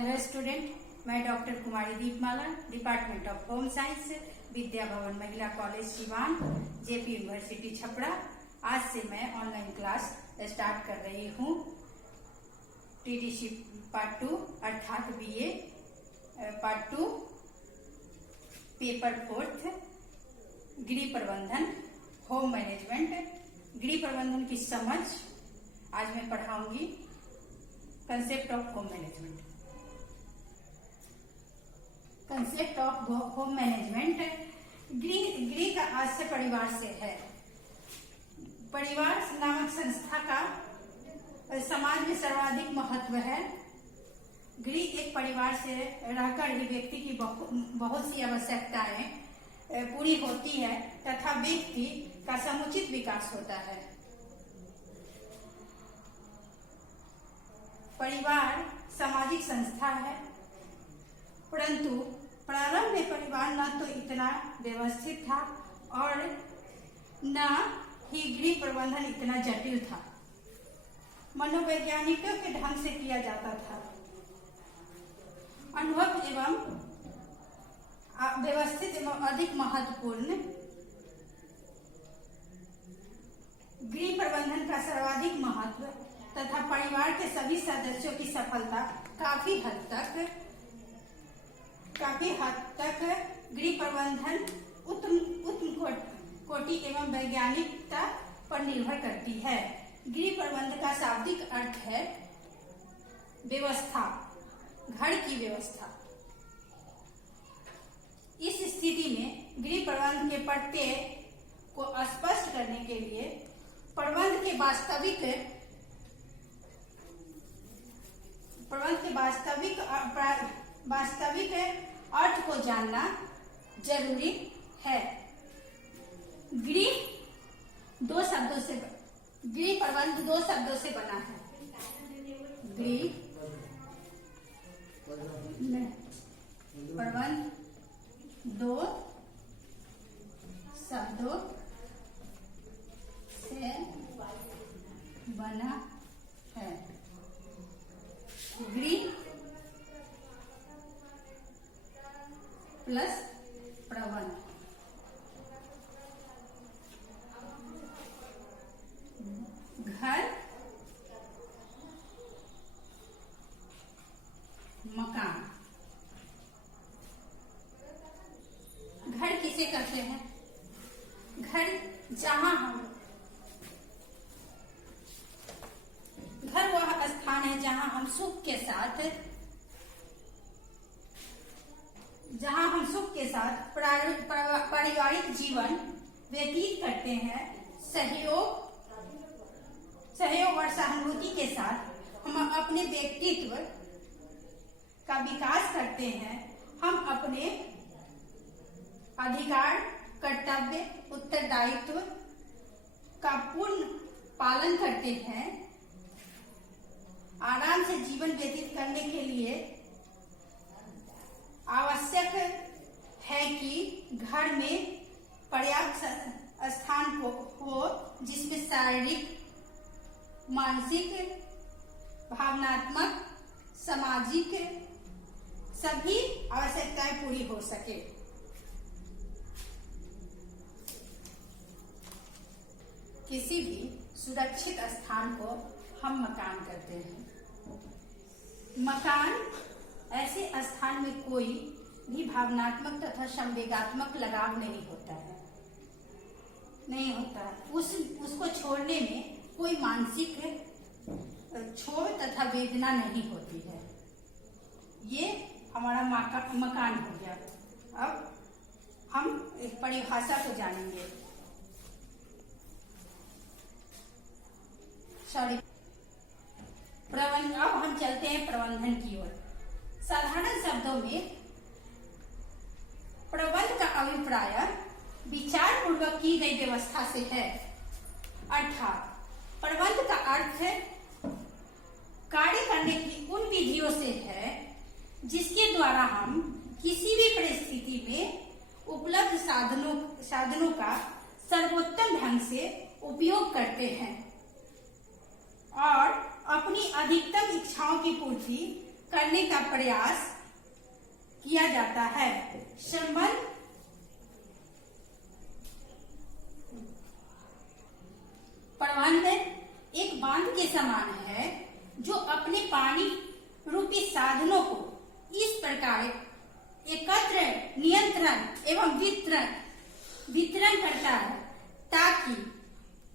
Hello student, मैं doctor Kumari Deepmala, department of home science, Vidya Bhawan Mahila college Siwan, JP university Chhapra. आज से मैं ऑनलाइन क्लास स्टार्ट कर रही हूँ। टीटीसी पार्ट 2 अर्थात बीए पार्ट 2 पेपर 4 गृह प्रबंधन, होम मैनेजमेंट। गृह प्रबंधन की समझ आज मैं पढ़ाऊंगी। Concept of home management. Concept of home management गृह का आशय परिवार से है। परिवार नामक संस्था का समाज में सर्वाधिक महत्व है। गृह एक परिवार से रहकर ही व्यक्ति की बहुत सी आवश्यकताएं पूरी होती है तथा व्यक्ति का समुचित विकास होता है। परिवार सामाजिक संस्था है, परंतु प्रारंभ में परिवार न तो इतना व्यवस्थित था और न ही गृह प्रबंधन इतना जटिल था। मनोवैज्ञानिकों के ढंग से किया जाता था। अनुभव एवं व्यवस्थित एवं अधिक महत्वपूर्ण। गृह प्रबंधन का सर्वाधिक महत्व तथा परिवार के सभी सदस्यों की सफलता काफी हद तक गृह प्रबंधन उत्तम कोटि एवं वैज्ञानिकता पर निर्भर करती है। गृह प्रबंधन का शाब्दिक अर्थ है व्यवस्था, घर की व्यवस्था। इस स्थिति में गृह प्रबंधन के प्रत्यय को स्पष्ट करने के लिए प्रबंध के वास्तविक अर्थ को जानना जरूरी है। गृह प्रबंध दो शब्दों से बना है। गृह प्रबंध दो शब्दों से बना है। गृह प्लस प्रबंध। घर, मकान। घर किसे कहते हैं? घर वह स्थान है जहां हम सुख के साथ पारिवारिक जीवन व्यतीत करते हैं। सहयोग और सहानुभूति के साथ हम अपने व्यक्तित्व का विकास करते हैं। हम अपने अधिकार, कर्तव्य, उत्तरदायित्व का पूर्ण पालन करते हैं। आराम से जीवन व्यतीत करने के लिए आवश्यक है कि घर में पर्याप्त स्थान हो जिसमें शारीरिक, मानसिक, भावनात्मक, सामाजिक सभी आवश्यकताएं पूरी हो सके। किसी भी सुरक्षित स्थान को हम मकान कहते हैं। मकान ऐसे स्थान में कोई भी भावनात्मक तथा संवेगात्मक लगाव नहीं होता है। उसको छोड़ने में कोई मानसिक क्षोभ तथा वेदना नहीं होती है। ये हमारा मकान हो गया। अब हम एक परिभाषा को जानेंगे। अब हम चलते हैं प्रबंधन की ओर। साधारण शब्दों में प्रबंध का अभिप्राय विचार पूर्वक की गई व्यवस्था से है। अर्थात प्रबंध का अर्थ कार्य करने की उन विधियों से है जिसके द्वारा हम किसी भी परिस्थिति में उपलब्ध साधनों का सर्वोत्तम ढंग से उपयोग करते हैं और अपनी अधिकतम इच्छाओं की पूर्ति करने का प्रयास किया जाता है। संबंध प्रबंधन एक बांध के समान है जो अपने पानी रूपी साधनों को इस प्रकार एकत्र, नियंत्रण एवं वितरण करता है ताकि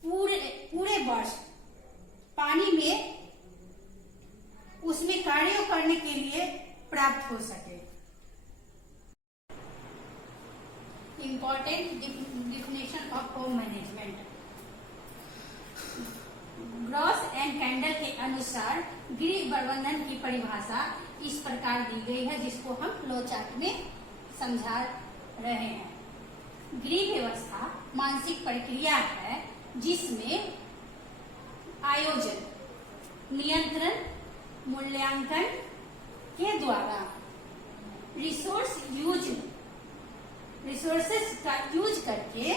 पूरे वर्ष पानी में उसमें कार्यों करने के लिए प्राप्त हो सके। Important definition of home management. Gross and candle के अनुसार गृह प्रबंधन की परिभाषा इस प्रकार दी गई है, जिसको हम फ्लो चार्ट में समझा रहे हैं। गृह व्यवस्था मानसिक प्रक्रिया है जिसमें आयोजन, नियंत्रण, मूल्यांकन के द्वारा रिसोर्सेस का यूज करके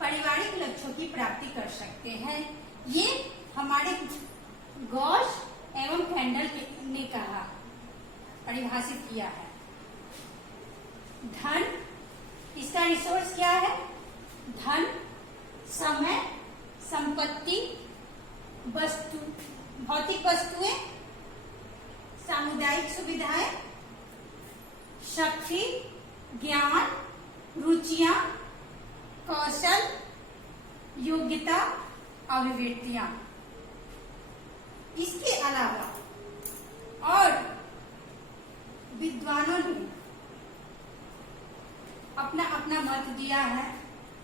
पारिवारिक लक्ष्यों की प्राप्ति कर सकते हैं। ये हमारे गॉस एवं कैंडल ने कहा, परिभाषित किया है। धन, इसका रिसोर्स क्या है? धन, समय, संपत्ति, वस्तु, भौतिक वस्तुएं, सामुदायिक सुविधाएं, शक्ति, ज्ञान, रुचियां, कौशल, योग्यता, अभिव्यक्तियां। इसके अलावा और विद्वानों ने अपना अपना मत दिया है,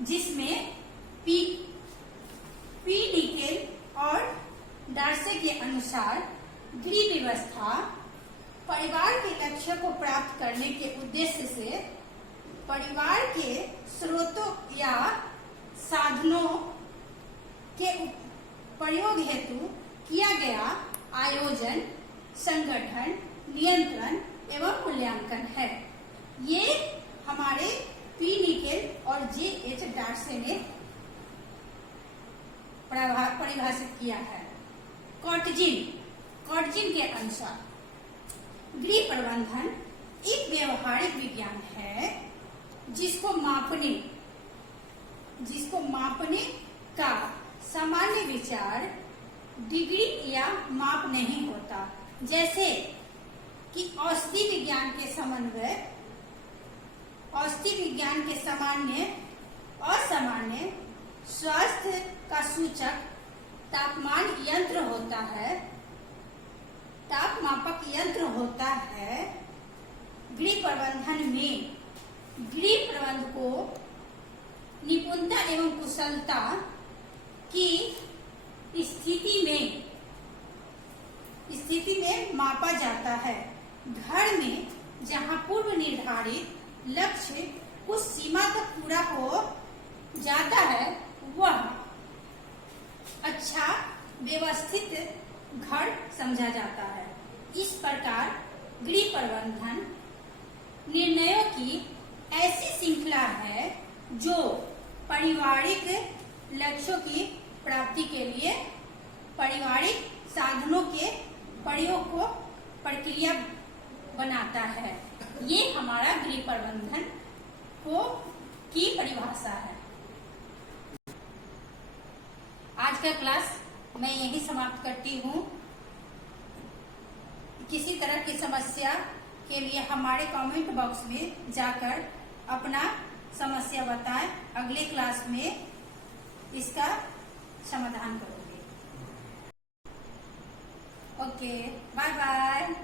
जिसमें पी निकेल और डार्से के अनुसार गृह व्यवस्था परिवार के लक्ष्य को प्राप्त करने के उद्देश्य से परिवार के स्रोतों या साधनों के प्रयोग हेतु किया गया आयोजन, संगठन, नियंत्रण एवं मूल्यांकन है। ये हमारे पी निकेल और जे एच डार्से ने परिभाषित किया है। कॉटजिन के अनुसार गृह प्रबंधन एक व्यवहारिक विज्ञान है जिसको मापने का सामान्य विचार डिग्री या माप नहीं होता, जैसे कि औषधि विज्ञान के असामान्य स्वास्थ्य का सूचक तापमान यंत्र होता है, तापमापक यंत्र होता है। गृह प्रबंधन में गृह प्रबंधन को निपुणता एवं कुशलता की स्थिति में मापा जाता है। घर में जहां पूर्व निर्धारित लक्ष्य कुछ सीमा तक पूरा हो जाता है, वह अच्छा व्यवस्थित घर समझा जाता है। इस प्रकार गृह प्रबंधन निर्णयों की ऐसी श्रृंखला है जो पारिवारिक लक्ष्यों की प्राप्ति के लिए पारिवारिक साधनों के प्रयोग को प्रक्रिया बनाता है। ये हमारा गृह प्रबंधन की परिभाषा है। आज का क्लास मैं यही समाप्त करती हूँ। किसी तरह की समस्या के लिए हमारे कमेंट बॉक्स में जाकर अपना समस्या बताएं। अगले क्लास में इसका समाधान करोगे। Okay, bye bye.